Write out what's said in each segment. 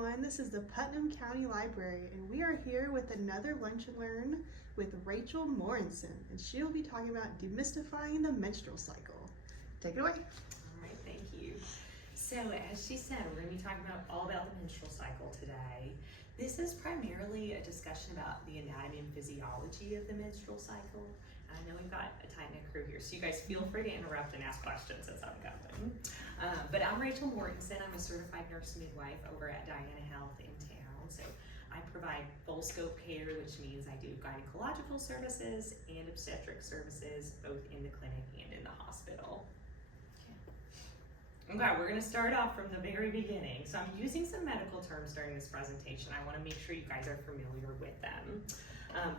everyone. This is the Putnam County Library, and we are here with another Lunch and Learn with Rachel Mortensen, and she'll be talking about demystifying the menstrual cycle. Take it away. All right, thank you. So as she said, we're going to be talking all about the menstrual cycle today. This is primarily a discussion about the anatomy and physiology of the menstrual cycle. I know we've got a tight-knit crew here, so you guys feel free to interrupt and ask questions as I'm going. But I'm Rachel Mortensen. I'm a certified nurse midwife over at Diana Health in town. So I provide full scope care, which means I do gynecological services and obstetric services, both in the clinic and in the hospital. Okay, we're going to start off from the very beginning. So I'm using some medical terms during this presentation. I want to make sure you guys are familiar with them.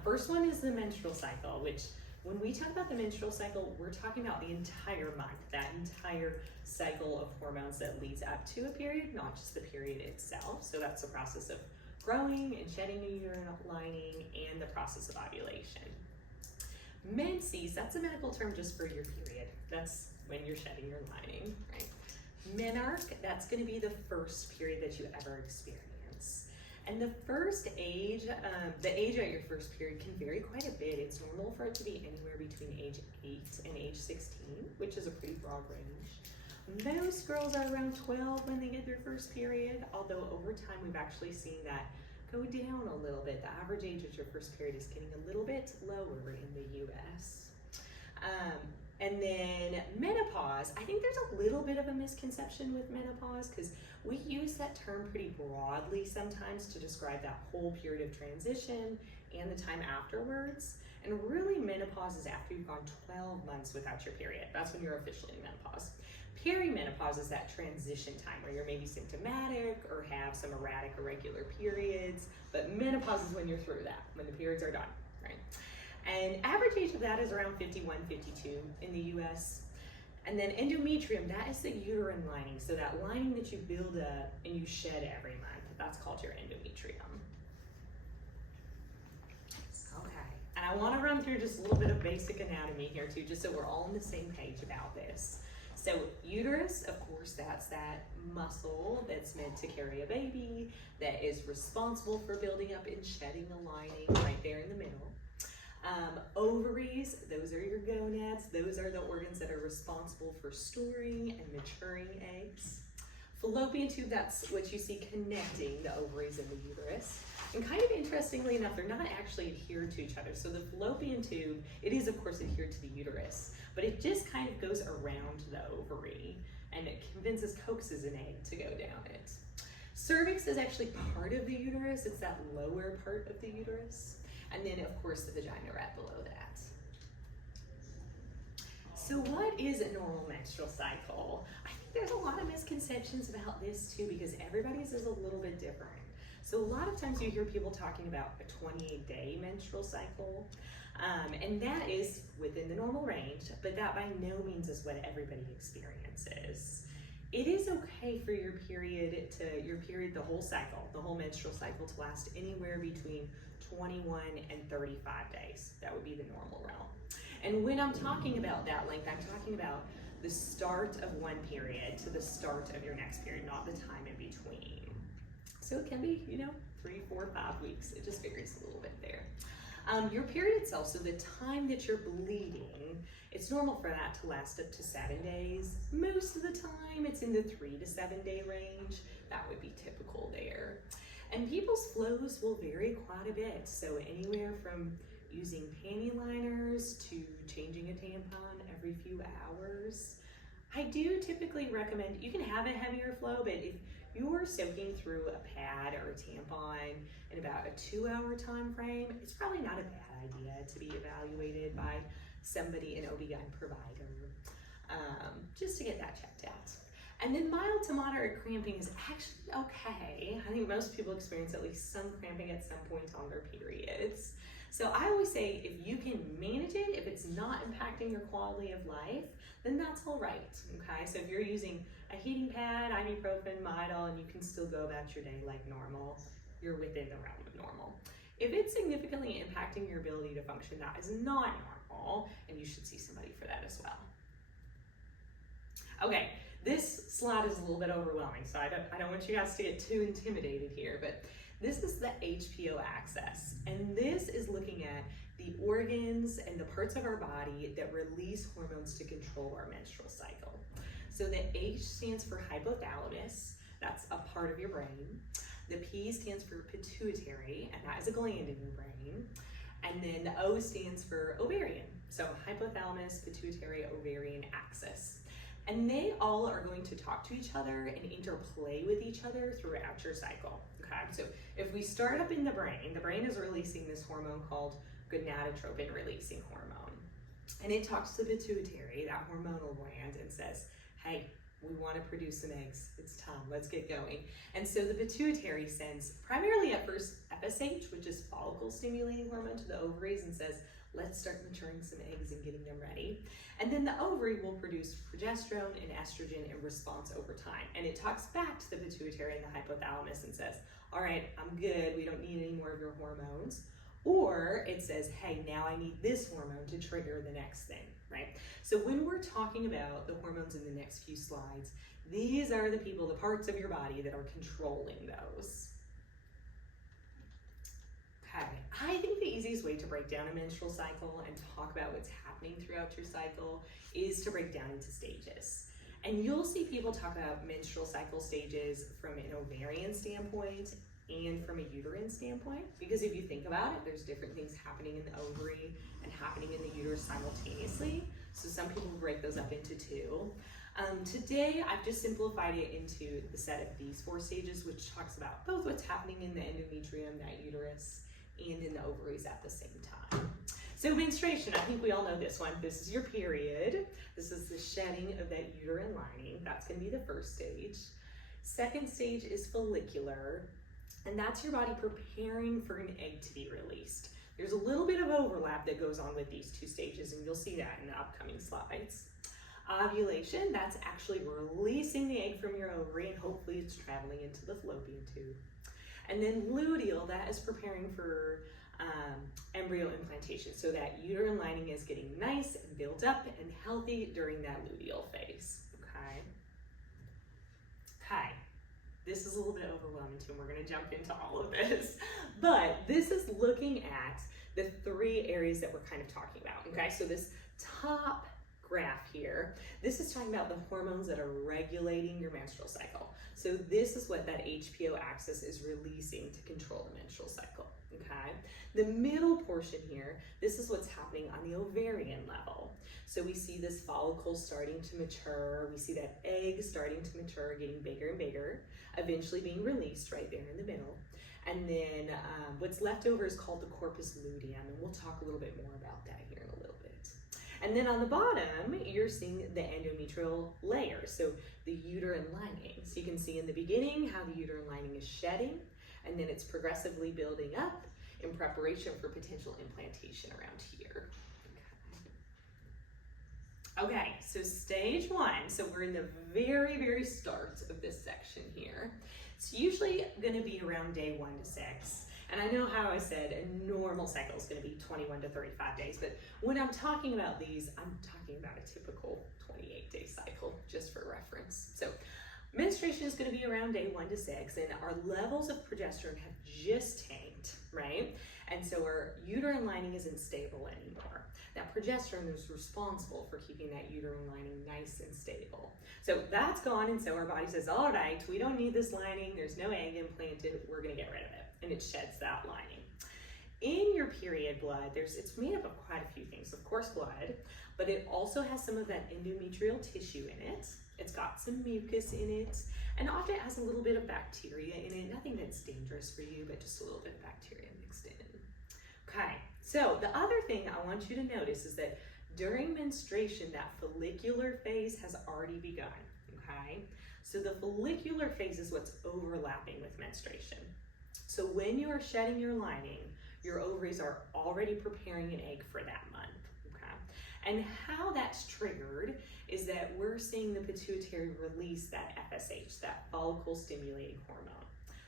First one is the menstrual cycle, which when we talk about the menstrual cycle, we're talking about the entire month, that entire cycle of hormones that leads up to a period, not just the period itself. So that's the process of growing and shedding the uterine lining and the process of ovulation. Menses, that's a medical term just for your period. That's when you're shedding your lining, right? Menarche, that's going to be the first period that you ever experience. And the first age, the age at your first period can vary quite a bit. It's normal for it to be anywhere between age 8 and age 16, which is a pretty broad range. Most girls are around 12 when they get their first period, although over time we've actually seen that go down a little bit. The average age at your first period is getting a little bit lower in the US. And then menopause, I think there's a little bit of a misconception with menopause because we use that term pretty broadly sometimes to describe that whole period of transition and the time afterwards. And really menopause is after you've gone 12 months without your period. That's when you're officially in menopause. Perimenopause is that transition time where you're maybe symptomatic or have some erratic, irregular periods, but menopause is when you're through that, when the periods are done, right? And average age of that is around 51, 52 in the US. And then endometrium, that is the uterine lining. So that lining that you build up and you shed every month, that's called your endometrium. Okay, and I want to run through just a little bit of basic anatomy here too, just so we're all on the same page about this. So uterus, of course, that's that muscle that's meant to carry a baby, that is responsible for building up and shedding the lining right there in the middle. Ovaries, those are your gonads. Those are the organs that are responsible for storing and maturing eggs. Fallopian tube, that's what you see connecting the ovaries and the uterus. And kind of interestingly enough, they're not actually adhered to each other. So the fallopian tube, it is of course adhered to the uterus, but it just kind of goes around the ovary and it coaxes an egg to go down it. Cervix is actually part of the uterus. It's that lower part of the uterus. And then, of course, the vagina right below that. So what is a normal menstrual cycle? I think there's a lot of misconceptions about this too because everybody's is a little bit different. So a lot of times you hear people talking about a 28-day menstrual cycle, and that is within the normal range, but that by no means is what everybody experiences. It is okay for your period, the whole cycle, the whole menstrual cycle to last anywhere between 21 and 35 days. That would be the normal realm. And when I'm talking about that length, I'm talking about the start of one period to the start of your next period, not the time in between. So it can be, 3, 4, 5 weeks. It just varies a little bit there. Your period itself, so the time that you're bleeding, it's normal for that to last up to 7 days. Most of the time, it's in the 3 to 7 day range. That would be typical there. And people's flows will vary quite a bit. So anywhere from using panty liners to changing a tampon every few hours. I do typically recommend, you can have a heavier flow, but if you're soaking through a pad or a tampon in about a 2-hour time frame, it's probably not a bad idea to be evaluated by somebody, an OB-GYN provider, just to get that checked out. And then mild to moderate cramping is actually okay. I think most people experience at least some cramping at some point on their periods. So I always say if you can manage it, if it's not impacting your quality of life, then that's all right, okay? So if you're using a heating pad, ibuprofen, Midol, and you can still go about your day like normal, you're within the realm of normal. If it's significantly impacting your ability to function, that is not normal, and you should see somebody for that as well. Okay, this slide is a little bit overwhelming, so I don't want you guys to get too intimidated here, but this is the HPO axis, and this is looking at the organs and the parts of our body that release hormones to control our menstrual cycle. So the H stands for hypothalamus, that's a part of your brain. The P stands for pituitary, and that is a gland in your brain. And then the O stands for ovarian. So hypothalamus, pituitary, ovarian axis. And they all are going to talk to each other and interplay with each other throughout your cycle. Okay, so if we start up in the brain is releasing this hormone called gonadotropin releasing hormone. And it talks to the pituitary, that hormonal gland, and says, hey, we want to produce some eggs. It's time, let's get going. And so the pituitary sends primarily at first FSH, which is follicle stimulating hormone, to the ovaries and says, let's start maturing some eggs and getting them ready. And then the ovary will produce progesterone and estrogen in response over time. And it talks back to the pituitary and the hypothalamus and says, all right, I'm good, we don't need any more of your hormones. Or it says, hey, now I need this hormone to trigger the next thing, right? So when we're talking about the hormones in the next few slides, these are the people, the parts of your body that are controlling those. Okay, I think the easiest way to break down a menstrual cycle and talk about what's happening throughout your cycle is to break down into stages. And you'll see people talk about menstrual cycle stages from an ovarian standpoint and from a uterine standpoint, because if you think about it, there's different things happening in the ovary and happening in the uterus simultaneously. So some people break those up into two. Today, I've just simplified it into the set of these 4 stages, which talks about both what's happening in the endometrium, that uterus, and in the ovaries at the same time. So menstruation, I think we all know this one. This is your period. This is the shedding of that uterine lining. That's gonna be the first stage. Second stage is follicular, and that's your body preparing for an egg to be released. There's a little bit of overlap that goes on with these 2 stages, and you'll see that in the upcoming slides. Ovulation, that's actually releasing the egg from your ovary, and hopefully it's traveling into the fallopian tube. And then luteal, that is preparing for embryo implantation. So that uterine lining is getting nice and built up and healthy during that luteal phase, okay? Okay, this is a little bit overwhelming too, and we're gonna jump into all of this. But this is looking at the 3 areas that we're kind of talking about, okay? So this top graph here, this is talking about the hormones that are regulating your menstrual cycle. So this is what that HPO axis is releasing to control the menstrual cycle, okay? The middle portion here, this is what's happening on the ovarian level. So we see this follicle starting to mature, we see that egg starting to mature, getting bigger and bigger, eventually being released right there in the middle. And then what's left over is called the corpus luteum, and we'll talk a little bit more about that here in a little bit. And then on the bottom, you're seeing the endometrial layer, so the uterine lining. So you can see in the beginning how the uterine lining is shedding, and then it's progressively building up in preparation for potential implantation around here. Okay, so stage 1, so we're in the very, very start of this section here. It's usually gonna be around day 1 to 6. And I know how I said a normal cycle is gonna be 21 to 35 days, but when I'm talking about these, I'm talking about a typical 28-day cycle, just for reference. So menstruation is gonna be around day 1 to 6, and our levels of progesterone have just tanked, right? And so our uterine lining isn't stable anymore. That progesterone is responsible for keeping that uterine lining nice and stable. So that's gone, and so our body says, all right, we don't need this lining, there's no egg implanted, we're gonna get rid of it. And it sheds that lining. In your period blood, it's made up of quite a few things. Of course, blood, but it also has some of that endometrial tissue in it. It's got some mucus in it, and often it has a little bit of bacteria in it. Nothing that's dangerous for you, but just a little bit of bacteria mixed in. Okay, so the other thing I want you to notice is that during menstruation, that follicular phase has already begun, okay? So the follicular phase is what's overlapping with menstruation. So when you are shedding your lining, your ovaries are already preparing an egg for that month, okay? And how that's triggered is that we're seeing the pituitary release that FSH, that follicle stimulating hormone.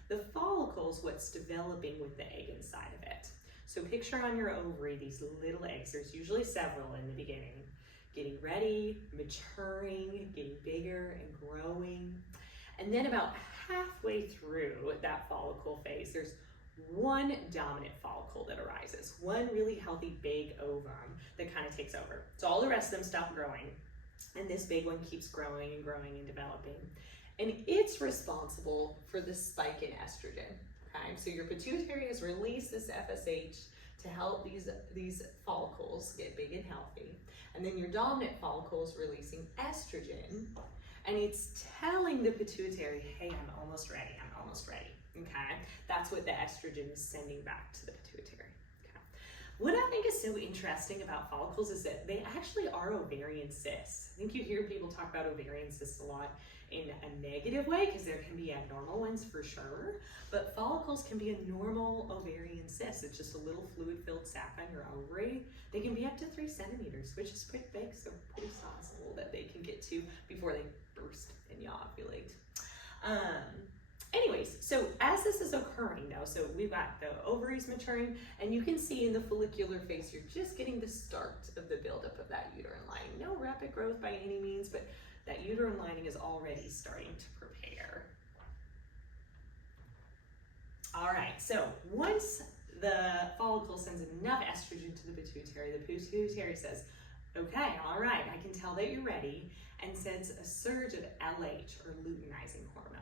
The follicle is what's developing with the egg inside of it. So picture on your ovary these little eggs. There's usually several in the beginning. getting ready, maturing, getting bigger and growing. And then about halfway through that follicle phase, there's one dominant follicle that arises, one really healthy big ovum that kind of takes over. So all the rest of them stop growing, and this big one keeps growing and growing and developing. And it's responsible for the spike in estrogen. Okay, so your pituitary has released this FSH to help these follicles get big and healthy. And then your dominant follicle is releasing estrogen, and it's telling the pituitary, hey, I'm almost ready, I'm almost ready. Okay, that's what the estrogen is sending back to the pituitary. Okay. What I think is so interesting about follicles is that they actually are ovarian cysts. I think you hear people talk about ovarian cysts a lot in a negative way, because there can be abnormal ones for sure, but follicles can be a normal ovarian cyst. It's just a little fluid-filled sac on your ovary. They can be up to 3 centimeters, which is pretty big, so pretty sizable that they can get to before they burst and you ovulate. Anyways, so as this is occurring though, so we've got the ovaries maturing, and you can see in the follicular phase, you're just getting the start of the buildup of that uterine lining. No rapid growth by any means, but that uterine lining is already starting to prepare. All right, so once the follicle sends enough estrogen to the pituitary says, okay, all right, I can tell that you're ready, and sends a surge of LH, or luteinizing hormone.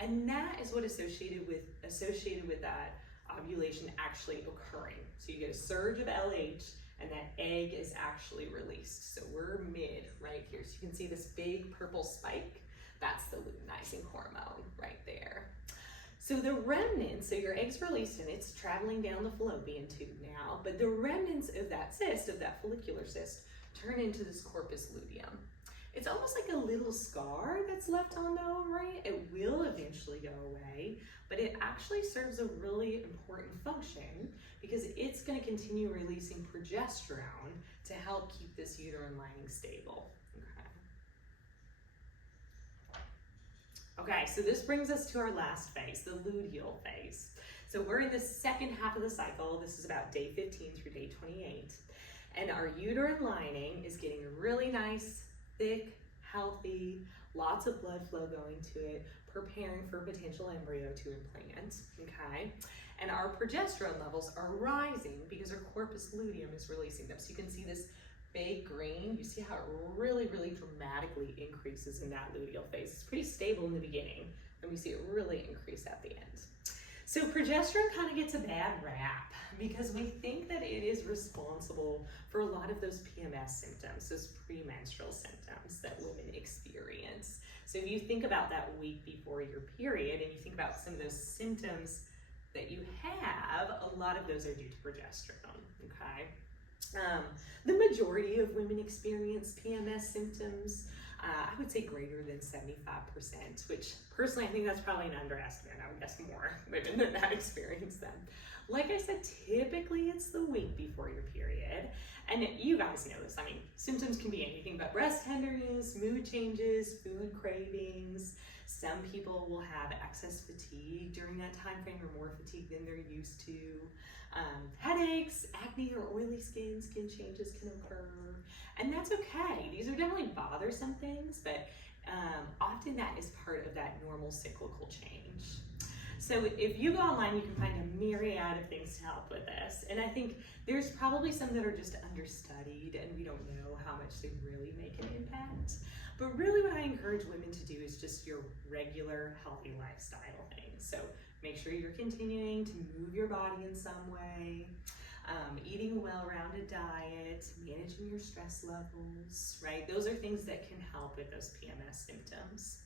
And that is what associated with that ovulation actually occurring. So you get a surge of LH, and that egg is actually released. So we're mid right here. So you can see this big purple spike. That's the luteinizing hormone right there. So the remnants, so your egg's released and it's traveling down the fallopian tube now, but the remnants of that cyst, of that follicular cyst, turn into this corpus luteum. It's almost like a little scar that's left on the ovary. It will eventually go away, but it actually serves a really important function because it's going to continue releasing progesterone to help keep this uterine lining stable. Okay, so this brings us to our last phase, the luteal phase. So we're in the second half of the cycle. This is about day 15 through day 28. And our uterine lining is getting really nice, thick, healthy, lots of blood flow going to it, preparing for potential embryo to implant, okay? And our progesterone levels are rising because our corpus luteum is releasing them. So you can see this big green. You see how it really, really dramatically increases in that luteal phase. It's pretty stable in the beginning, and we see it really increase at the end. So progesterone kind of gets a bad rap because we think that it is responsible for a lot of those PMS symptoms, those premenstrual symptoms that women experience. So if you think about that week before your period and you think about some of those symptoms that you have, a lot of those are due to progesterone, okay? The majority of women experience PMS symptoms. I would say greater than 75%, which personally I think that's probably an underestimate. I would guess more women than that experience them. Like I said, typically it's the week before your period. And you guys know this. I mean, symptoms can be anything but breast tenderness, mood changes, food cravings. Some people will have excess fatigue during that time frame, or more fatigue than they're used to. Headaches, acne or oily skin changes can occur, and that's okay. These are definitely bothersome things, but often that is part of that normal cyclical change. So if you go online, you can find a myriad of things to help with this, and I think there's probably some that are just understudied and we don't know how much they really make an impact. But really what I encourage women to do is just your regular healthy lifestyle things. So make sure you're continuing to move your body in some way, eating a well-rounded diet, managing your stress levels, right? Those are things that can help with those PMS symptoms.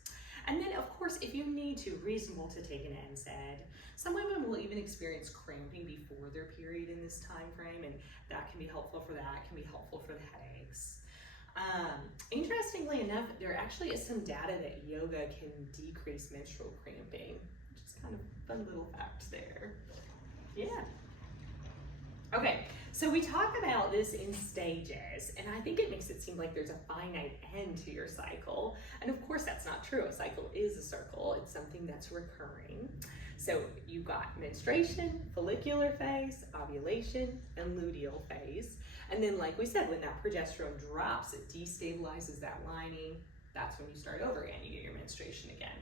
And then, of course, if you need to, reasonable to take an NSAID. Some women will even experience cramping before their period in this time frame, and that can be helpful for that. It can be helpful for the headaches. Interestingly enough, there actually is some data that yoga can decrease menstrual cramping, which is kind of a fun little fact there. Yeah. Okay, so we talk about this in stages, and I think it makes it seem like there's a finite end to your cycle. And of course, that's not true. A cycle is a circle. It's something that's recurring. So you've got menstruation, follicular phase, ovulation, and luteal phase. And then like we said, when that progesterone drops, it destabilizes that lining. That's when you start over again, you get your menstruation again.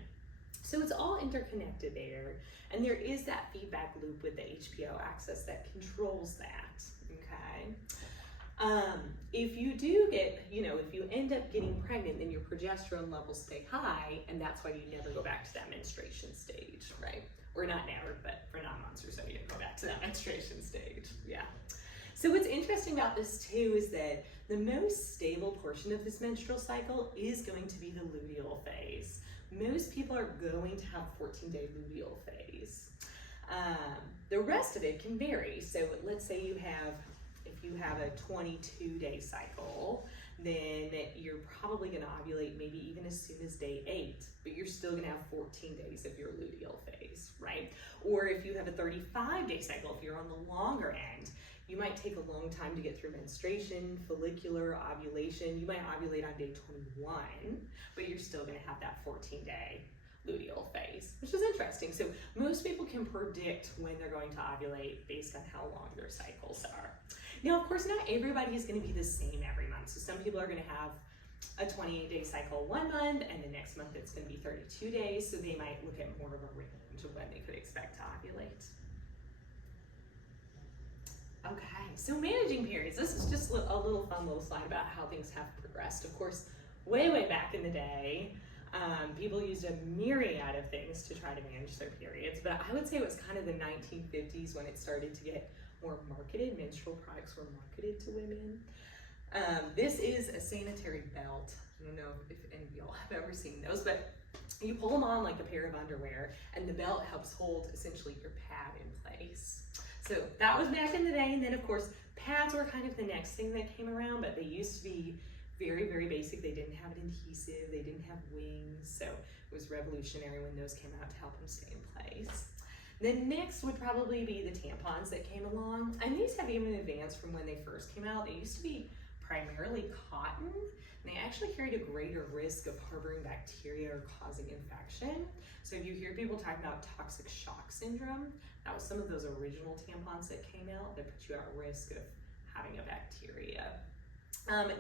So it's all interconnected there. And there is that feedback loop with the HPO axis that controls that, okay? If you do get, if you end up getting pregnant, then your progesterone levels stay high, and that's why you never go back to that menstruation stage, right? Or not never, but for 9 months or so, you go back to that menstruation stage, yeah. So what's interesting about this too is that the most stable portion of this menstrual cycle is going to be the luteal phase. Most people are going to have 14-day luteal phase. The rest of it can vary. So let's say if you have a 22-day cycle, then you're probably going to ovulate maybe even as soon as day 8, but you're still going to have 14 days of your luteal phase, right? Or if you have a 35-day cycle, if you're on the longer end, you might take a long time to get through menstruation, follicular, ovulation. You might ovulate on day 21, but you're still going to have that 14-day luteal phase, which is interesting. So most people can predict when they're going to ovulate based on how long their cycles are. Now, of course, not everybody is going to be the same every month. So some people are going to have a 28-day cycle 1 month, and the next month it's going to be 32 days. So they might look at more of a range of when they could expect to ovulate. Okay, so managing periods. This is just a little fun little slide about how things have progressed. Of course, way back in the day, people used a myriad of things to try to manage their periods, but I would say it was kind of the 1950s when it started to get more marketed. Menstrual products were marketed to women. This is a sanitary belt. I don't know if any of y'all have ever seen those, but you pull them on like a pair of underwear, and the belt helps hold essentially your pad in place. So that was back in the day, and then of course pads were kind of the next thing that came around, but they used to be very basic. They didn't have an adhesive, they didn't have wings, so it was revolutionary when those came out to help them stay in place. Then next would probably be the tampons that came along, and these have even advanced from when they first came out. They used to be primarily cotton, and they actually carried a greater risk of harboring bacteria or causing infection. So if you hear people talking about toxic shock syndrome, that was some of those original tampons that came out that put you at risk of having a bacteria.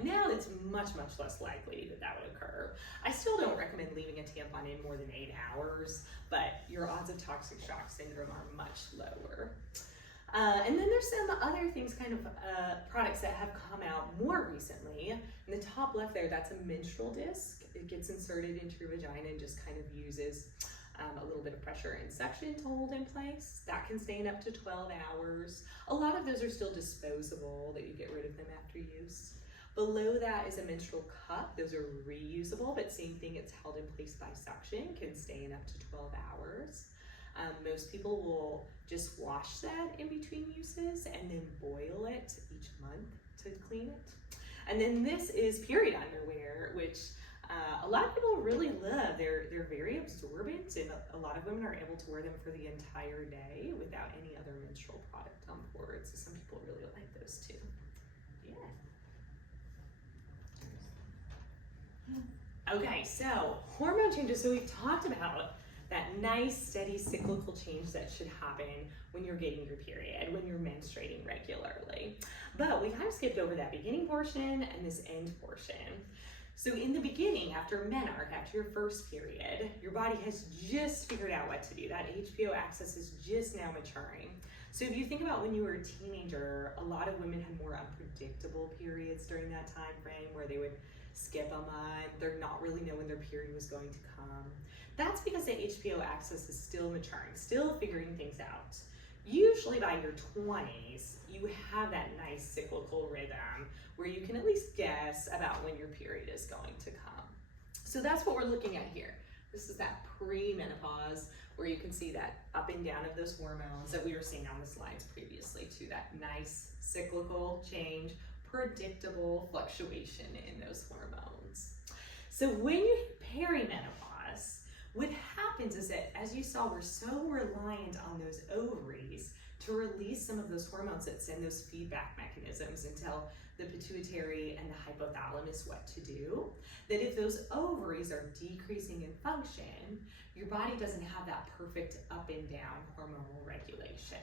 Now it's much less likely that that would occur. I still don't recommend leaving a tampon in more than 8 hours, but your odds of toxic shock syndrome are much lower. And then there's some other things, kind of products that have come out more recently. In the top left there, that's a menstrual disc. It gets inserted into your vagina and just kind of uses a little bit of pressure and suction to hold in place. That can stay in up to 12 hours. A lot of those are still disposable, that you get rid of them after use. Below that is a menstrual cup. Those are reusable, but same thing, it's held in place by suction, can stay in up to 12 hours. Most people will just wash that in between uses and then boil it each month to clean it. And then this is period underwear, which a lot of people really love. They're very absorbent, and a lot of women are able to wear them for the entire day without any other menstrual product on board. So some people really like those too. Yeah. Okay, so hormone changes. So we've talked about that nice, steady, cyclical change that should happen when you're getting your period, when you're menstruating regularly. But we kind of skipped over that beginning portion and this end portion. So in the beginning, after menarche, after your first period, your body has just figured out what to do. That HPO axis is just now maturing. So if you think about when you were a teenager, a lot of women had more unpredictable periods during that time frame where they would skip a month, they're not really know when their period was going to come. That's because the HPO axis is still maturing, still figuring things out. Usually by your 20s, you have that nice cyclical rhythm where you can at least guess about when your period is going to come. So that's what we're looking at here. This is that pre-menopause where you can see that up and down of those hormones that we were seeing on the slides previously, to that nice cyclical change, predictable fluctuation in those hormones. So when you hit perimenopause, what happens is that, as you saw, we're so reliant on those ovaries to release some of those hormones that send those feedback mechanisms and tell the pituitary and the hypothalamus what to do, that if those ovaries are decreasing in function, your body doesn't have that perfect up and down hormonal regulation.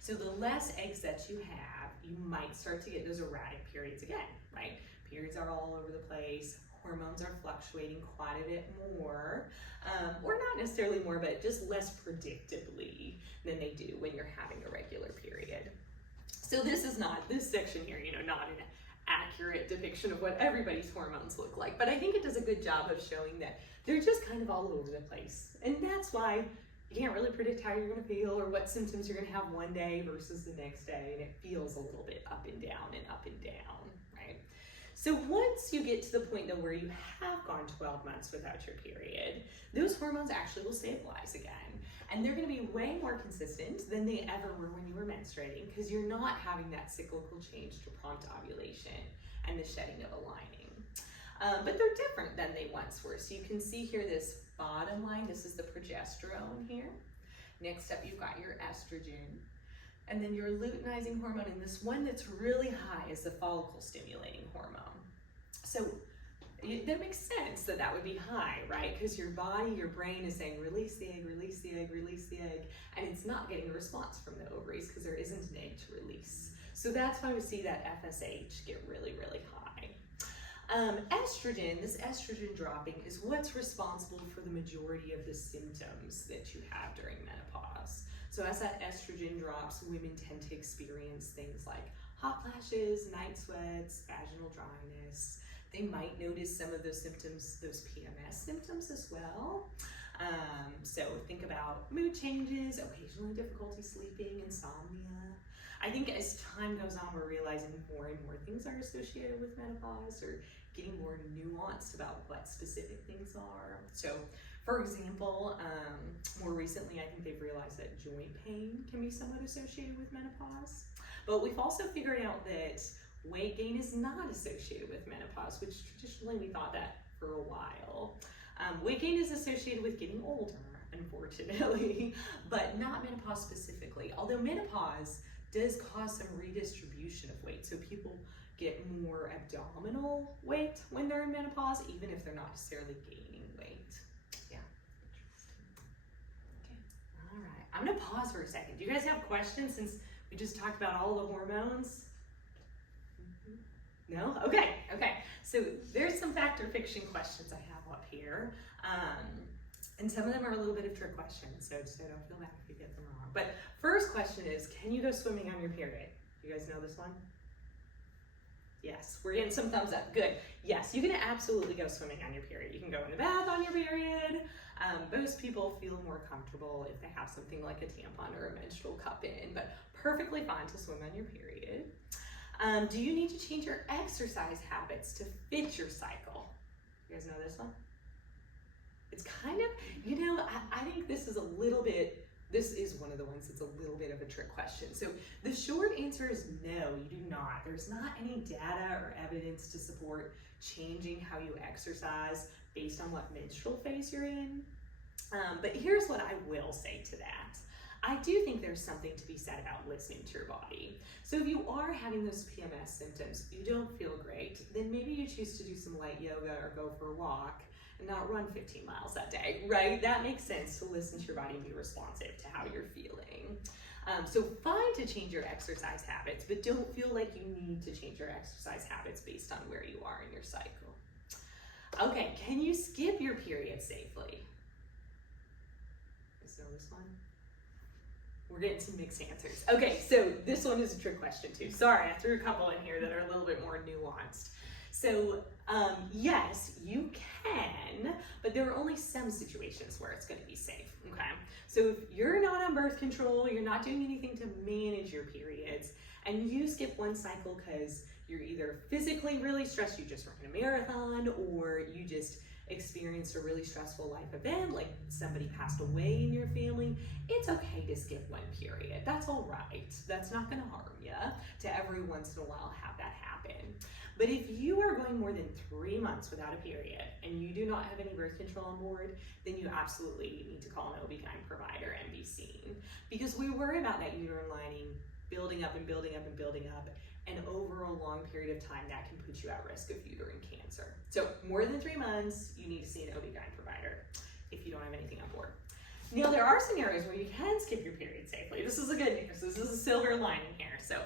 So the less eggs that you have, you might start to get those erratic periods again, right? Periods are all over the place, hormones are fluctuating quite a bit more, or not necessarily more, but just less predictably than they do when you're having a regular period. So this section here, not an accurate depiction of what everybody's hormones look like, but I think it does a good job of showing that they're just kind of all over the place. And that's why you can't really predict how you're gonna feel or what symptoms you're gonna have one day versus the next day, and it feels a little bit up and down, right? So once you get to the point though where you have gone 12 months without your period, those hormones actually will stabilize again. And they're gonna be way more consistent than they ever were when you were menstruating, because you're not having that cyclical change to prompt ovulation and the shedding of a lining. But they're different than they once were. So you can see here this bottom line, this is the progesterone here. Next up, you've got your estrogen. And then your luteinizing hormone, and this one that's really high is the follicle stimulating hormone. So that makes sense that that would be high, right? Because your body, your brain is saying, release the egg, release the egg, release the egg, and it's not getting a response from the ovaries because there isn't an egg to release. So that's why we see that FSH get really, really high. Estrogen, this estrogen dropping is what's responsible for the majority of the symptoms that you have during menopause. So as that estrogen drops, women tend to experience things like hot flashes, night sweats, vaginal dryness. They might notice some of those symptoms, those PMS symptoms as well. So think about mood changes, occasionally difficulty sleeping, insomnia. I think as time goes on, we're realizing more and more things are associated with menopause, or getting more nuanced about what specific things are. So for example, more recently, I think they've realized that joint pain can be somewhat associated with menopause. But we've also figured out that weight gain is not associated with menopause, which traditionally we thought that for a while. Weight gain is associated with getting older, unfortunately, but not menopause specifically. Although menopause does cause some redistribution of weight. So people get more abdominal weight when they're in menopause, even if they're not necessarily gaining weight. Yeah. Okay. All right. I'm gonna pause for a second. Do you guys have questions since we just talked about all the hormones? No? Okay. So there's some fact or fiction questions I have up here. And some of them are a little bit of trick questions, so don't feel bad if you get them wrong. But first question is, can you go swimming on your period? You guys know this one? Yes, we're getting some thumbs up. Good. Yes, you can absolutely go swimming on your period. You can go in the bath on your period. Most people feel more comfortable if they have something like a tampon or a menstrual cup in, but perfectly fine to swim on your period. Do you need to change your exercise habits to fit your cycle? You guys know this one? It's kind of, I think this is one of the ones that's a little bit of a trick question. So the short answer is no, you do not. There's not any data or evidence to support changing how you exercise based on what menstrual phase you're in. But here's what I will say to that. I do think there's something to be said about listening to your body. So if you are having those PMS symptoms, you don't feel great, then maybe you choose to do some light yoga or go for a walk and not run 15 miles that day, right? That makes sense to listen to your body and be responsive to how you're feeling. So fine to change your exercise habits, but don't feel like you need to change your exercise habits based on where you are in your cycle. Okay, can you skip your period safely? You know this one? We're getting some mixed answers. Okay, so this one is a trick question too. Sorry, I threw a couple in here that are a little bit more nuanced. So yes, you can, but there are only some situations where it's gonna be safe, okay? So if you're not on birth control, you're not doing anything to manage your periods, and you skip one cycle because you're either physically really stressed, you just ran a marathon, or you just experienced a really stressful life event, like somebody passed away in your family, it's okay to skip one period. That's all right. That's not gonna harm you to every once in a while have that happen. But if you are going more than 3 months without a period and you do not have any birth control on board, then you absolutely need to call an OB/GYN provider and be seen, because we worry about that uterine lining building up and building up and building up. And over a long period of time, that can put you at risk of uterine cancer. So more than 3 months, you need to see an OB/GYN provider if you don't have anything on board. Now, there are scenarios where you can skip your period safely. This is the good news. This is a silver lining here. So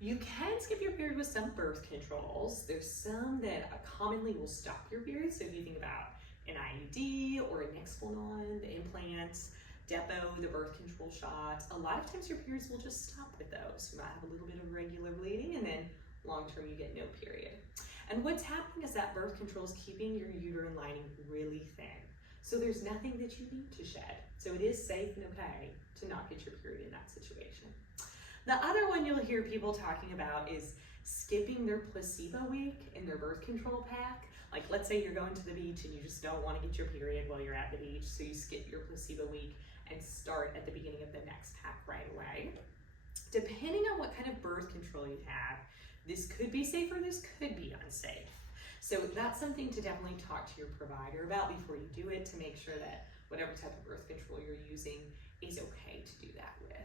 you can skip your period with some birth controls. There's some that commonly will stop your period. So if you think about an IUD or a Nexplanon, the implants, Depo, the birth control shots, a lot of times your periods will just stop with those. You might have a little bit of regular bleeding, and then long term you get no period. And what's happening is that birth control is keeping your uterine lining really thin. So there's nothing that you need to shed. So it is safe and okay to not get your period in that situation. The other one you'll hear people talking about is skipping their placebo week in their birth control pack. Like, let's say you're going to the beach and you just don't want to get your period while you're at the beach, so you skip your placebo week and start at the beginning of the next pack right away. Depending on what kind of birth control you have, this could be safe or this could be unsafe. So that's something to definitely talk to your provider about before you do it, to make sure that whatever type of birth control you're using is okay to do that with.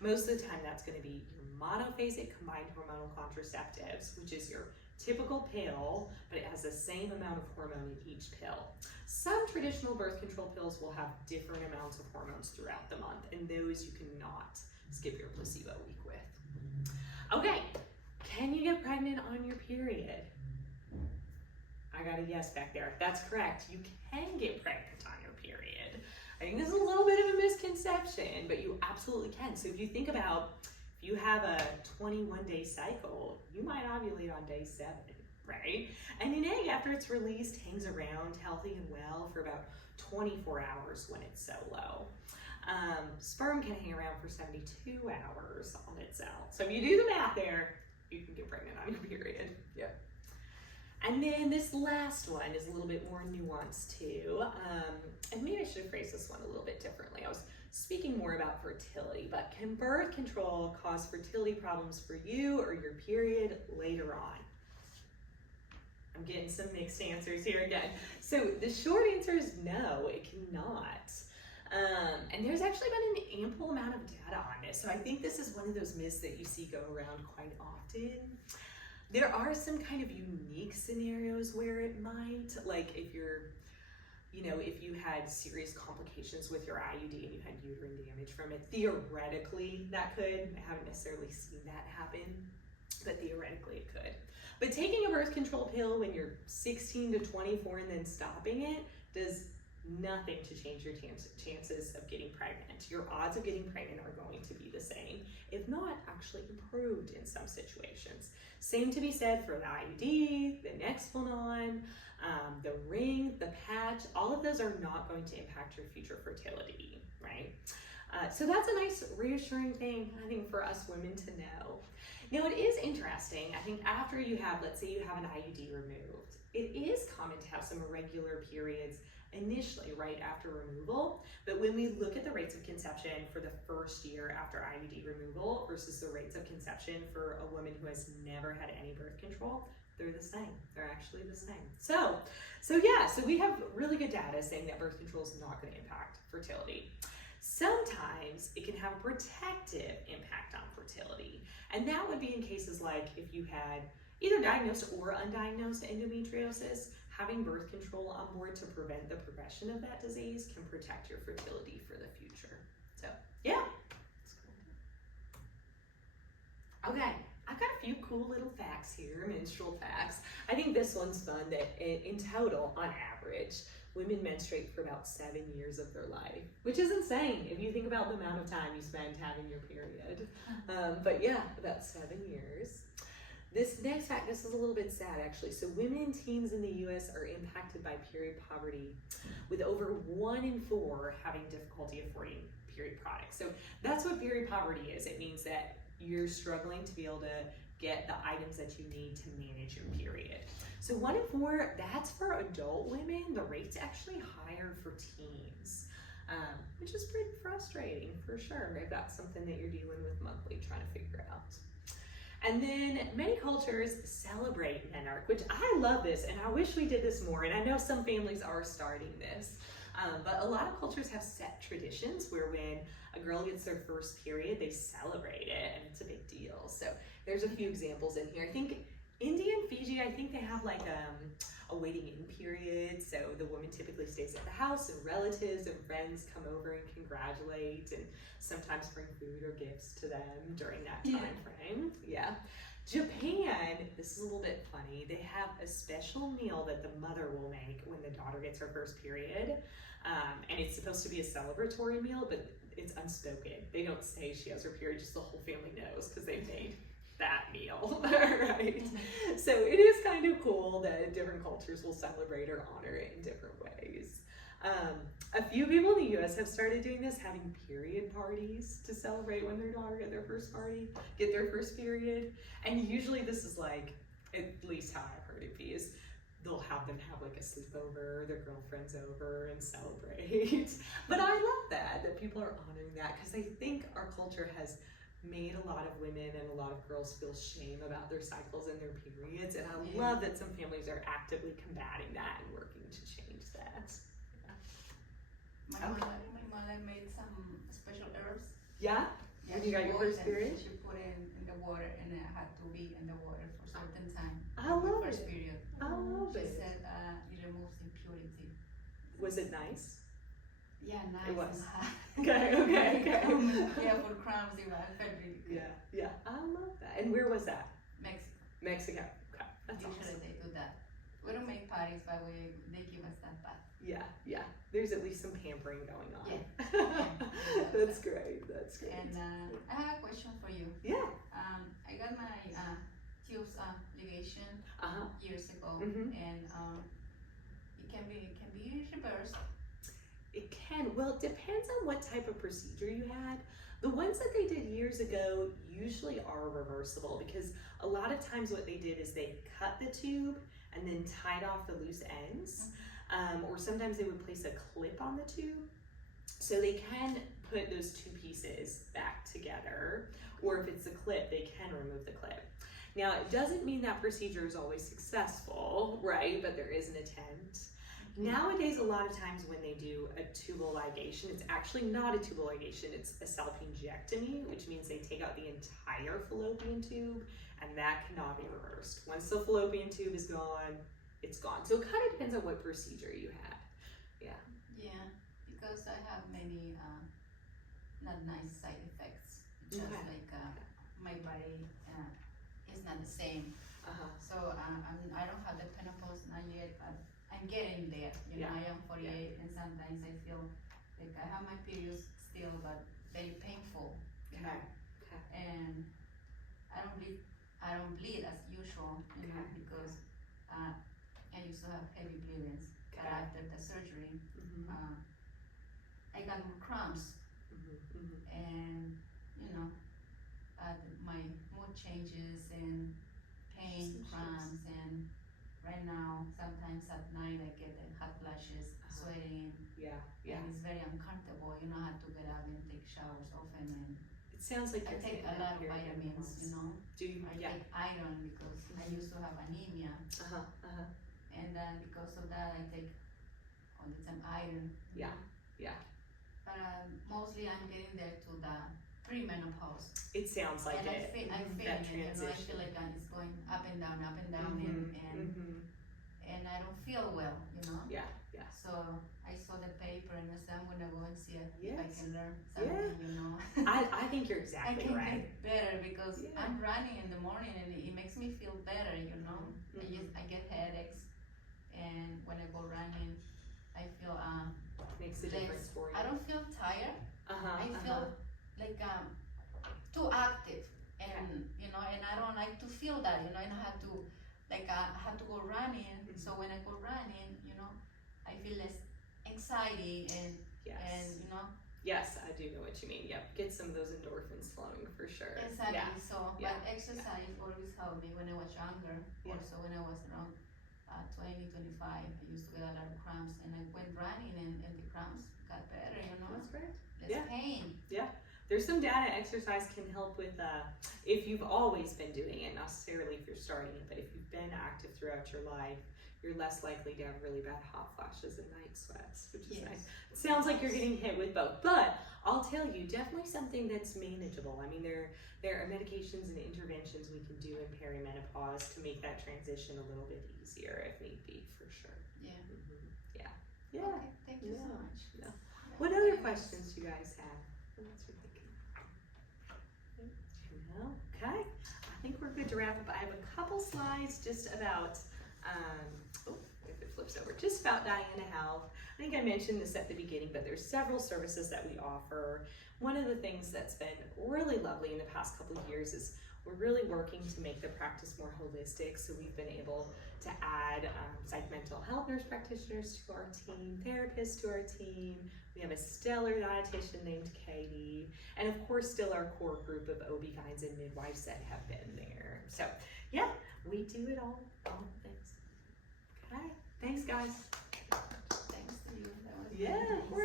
Most of the time that's going to be your monophasic combined hormonal contraceptives, which is your typical pill, but it has the same amount of hormone in each pill. Some traditional birth control pills will have different amounts of hormones throughout the month, and those you cannot skip your placebo week with. Okay, can you get pregnant on your period? I got a yes back there. That's correct. You can get pregnant on your period. I think this is a little bit of a misconception, but you absolutely can. So if you think about, if you have a 21-day cycle, you might ovulate on day 7, right? And an egg, after it's released, hangs around healthy and well for about 24 hours when it's so low. Sperm can hang around for 72 hours on itself. So if you do the math there, you can get pregnant on your period. Yep. And then this last one is a little bit more nuanced too. And maybe I should have phrased this one a little bit differently. I was speaking more about fertility, but can birth control cause fertility problems for you or your period later on? I'm getting some mixed answers here again. So the short answer is no, it cannot. And there's actually been an ample amount of data on this. So I think this is one of those myths that you see go around quite often. There are some kind of unique scenarios where it might, like if you're, if you had serious complications with your IUD and you had uterine damage from it, theoretically that could. I haven't necessarily seen that happen, but theoretically it could. But taking a birth control pill when you're 16 to 24 and then stopping it does nothing to change your chances of getting pregnant. Your odds of getting pregnant are going to be the same, if not actually improved in some situations. Same to be said for the IUD, the Nexplanon, the ring, the patch. All of those are not going to impact your future fertility, right? So that's a nice reassuring thing, I think, for us women to know. Now, it is interesting, I think, after you have, let's say you have an IUD removed, it is common to have some irregular periods initially right after removal, but when we look at the rates of conception for the first year after IUD removal versus the rates of conception for a woman who has never had any birth control, they're the same. They're actually the same. So we have really good data saying that birth control is not going to impact fertility. Sometimes it can have a protective impact on fertility, and that would be in cases like if you had either diagnosed or undiagnosed endometriosis. Having birth control on board to prevent the progression of that disease can protect your fertility for the future. So, yeah. Okay, I've got a few cool little facts here, menstrual facts. I think this one's fun, that in total, on average, women menstruate for about 7 years of their life, which is insane if you think about the amount of time you spend having your period. But yeah, about 7 years. This next fact, this is a little bit sad actually. So women and teens in the US are impacted by period poverty, with over 1 in 4 having difficulty affording period products. So that's what period poverty is. It means that you're struggling to be able to get the items that you need to manage your period. So 1 in 4, that's for adult women. The rate's actually higher for teens, which is pretty frustrating for sure if that's something that you're dealing with monthly, trying to figure out. And then many cultures celebrate menarche, which I love this, and I wish we did this more, and I know some families are starting this. But a lot of cultures have set traditions where when a girl gets their first period, they celebrate it and it's a big deal. So there's a few examples in here. I think India and Fiji, I think they have like a waiting in period. So the woman typically stays at the house and relatives and friends come over and congratulate and sometimes bring food or gifts to them during that time frame. Yeah. Japan, this is a little bit funny. They have a special meal that the mother will make when the daughter gets her first period. And it's supposed to be a celebratory meal, but it's unspoken. They don't say she has her period, just the whole family knows because they made that meal, right? So it is kind of cool that different cultures will celebrate or honor it in different ways. A few people in the US have started doing this, having period parties to celebrate when their daughter get their first period. And usually this is like, at least how I've heard it be, is they'll have them have like a sleepover, their girlfriends over and celebrate. But I love that people are honoring that because I think our culture has made a lot of women and a lot of girls feel shame about their cycles and their periods. And I love that some families are actively combating that and working to change that. My mother made some special herbs. Yeah? When you got your first period? She put it in the water and it had to be in the water for a certain time. I love it. First period. I love She it. said it removes impurity. Was it nice? Yeah, nice. It was. And Okay. yeah, for crumbs, it felt really good. Yeah. I love that. And where was that? Mexico. Okay. That's Usually awesome. they do that. We don't make parties, but they give us that bath. Yeah. There's at least some pampering going on. Yeah. That's great. And I have a question for you. Yeah. I got my tubes ligation years ago, Mhm. and it can be reversed. It can. Well, it depends on what type of procedure you had. The ones that they did years ago usually are reversible because a lot of times what they did is they cut the tube and then tied off the loose ends. Or sometimes they would place a clip on the tube. So they can put those two pieces back together, or if it's a clip, they can remove the clip. Now, it doesn't mean that procedure is always successful, right? But there is an attempt. Nowadays, a lot of times when they do a tubal ligation, it's actually not a tubal ligation, it's a salpingectomy, which means they take out the entire fallopian tube, and that cannot be reversed. Once the fallopian tube is gone, it's gone. So it kind of depends on what procedure you had. Yeah, because I have many not nice side effects. Just like my body is not the same. So I don't have the menopause not yet, but I'm getting there. You know, I am 48, and sometimes I feel like I have my periods still, but very painful. You know, and I don't bleed as usual. You know, because I used to have heavy bleedings. But after the surgery, I got more cramps, and you know, my mood changes and pain, cramps, and right now sometimes at night I get hot flashes, sweating, and it's very uncomfortable. You know, I have to get up and take showers often, and It sounds like I you're take taking a lot of care vitamins. hormones. You know, Do you? I take iron because I used to have anemia, and then because of that I take all the time iron. Yeah. But mostly I'm getting there to the premenopause. It sounds like And it. I'm feeling that it, you know, I transition. feel like it's going up and down, and I don't feel well, you know. Yeah. So I saw the paper and I said I'm gonna go and see if I Yes. can learn something, you know. I think you're I exactly can right. get better because Yeah. I'm running in the morning and it makes me feel better, you know. I get headaches, and when I go running, I feel Makes a less- difference for you. I don't feel tired. I I feel like too active, and you know, and I don't like to feel that, you know, and I have to go running. So when I go running, you know, I feel less anxiety and you know. Yes, I do know what you mean. Yep, get some of those endorphins flowing for sure. Exactly. Yeah. So, Yeah. but exercise always helped me when I was younger. Yeah. Also, when I was around 20, 25, I used to get a lot of cramps, and I went running, and the cramps got better. You know, That's great. less Yeah. pain. there's some data exercise can help with, if you've always been doing it, not necessarily if you're starting it, but if you've been active throughout your life, you're less likely to have really bad hot flashes and night sweats, which is nice. It sounds like you're getting hit with both, but I'll tell you, definitely something that's manageable. I mean, there are medications and interventions we can do in perimenopause to make that transition a little bit easier if need be, for sure. Yeah. Yeah. Okay, thank you so much. Yeah. What other questions do you guys have? What else are you thinking? No? Okay. I think we're good to wrap up. I have a couple slides just about, if it flips over, just about Diana Health. I think I mentioned this at the beginning, but there's several services that we offer. One of the things that's been really lovely in the past couple of years is we're really working to make the practice more holistic. So we've been able to add psych mental health nurse practitioners to our team, therapists to our team. We have a stellar dietitian named Katie, and of course still our core group of OB-GYNs and midwives that have been there. So yeah, we do it all things. Okay, thanks guys. Thanks to you. That was Yeah, of course.